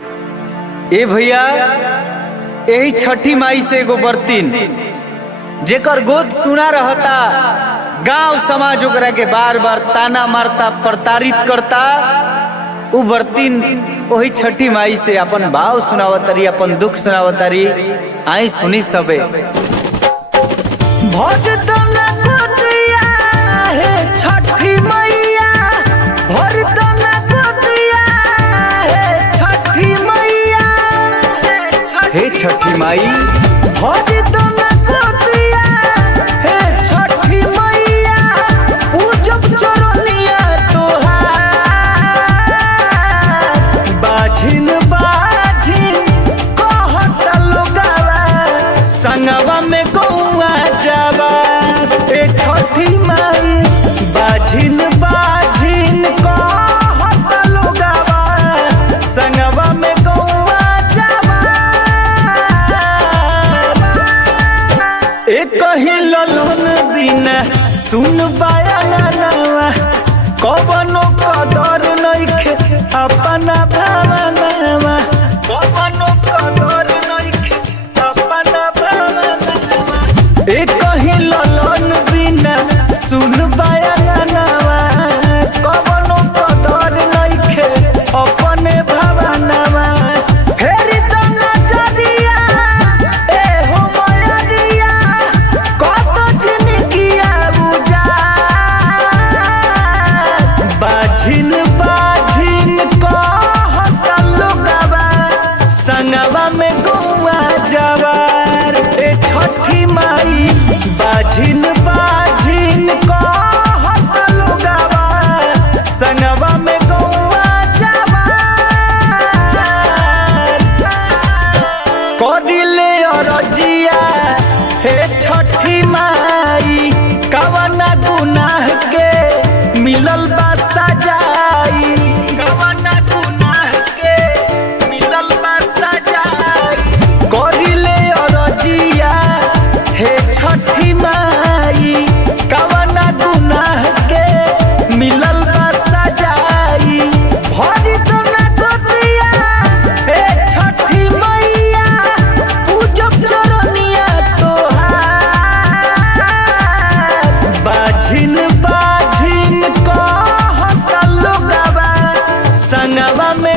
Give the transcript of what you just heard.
ए भैया, यही छठी माई से एगो बर्तिन जेकर गोद सुना रहता, गांव समाज ओकरा के बार बार ताना मारता, प्रताड़ित करता। उ बर्तिन वही छठी माई से अपन भाव सुनावतारी, अपन दुख सुनावतारी। आई सुनी सबे। भोज दना गोदिया हे छठी मैया, भोज दना गोदिया हे छठी मैया, हे छठी माई, भोज दना गोदिया हे छठी मैया, पूजब चरनिया तोहार। बाझिन बाझिन कहत लोगवा, संगवा में गौआ जावा। ए छठी माई, बाझिन बाझिन कहत लोगवा, संगवा में गौआ जावा। ए कही ललन बिना सुन बयानवा, कवनो कदर नइखे अपना भावनावा, कवनो कदर नइखे अपना भावनावा। ए कही ललन बिना सुन बयानवा, कवनो कदर नइखे अपने भावनावा। फेरी त नजरिया ए हो मयरिया, कत जिनगिया उजाड़। बाझिन बाझिन कहत लोगवा, संगवा में गौआ जवार। ए छठी माई, बाझिन बाझिन कहत लोगवा, संगवा में गौआ जवार। करिले अरजिया हे छठी माई, कवना गुनाह के मिलल बा सजाई, कवना गुनाह के मिलल बा सजाई। करिले अरजिया हे छठी माई, कवना गुनाह के मिलल बा सजाई। भरी दना गोदिया हे छठी मैया, पूजब चरनिया तोहार। बाझिन बाझिन कहत लोगवा, संगवा में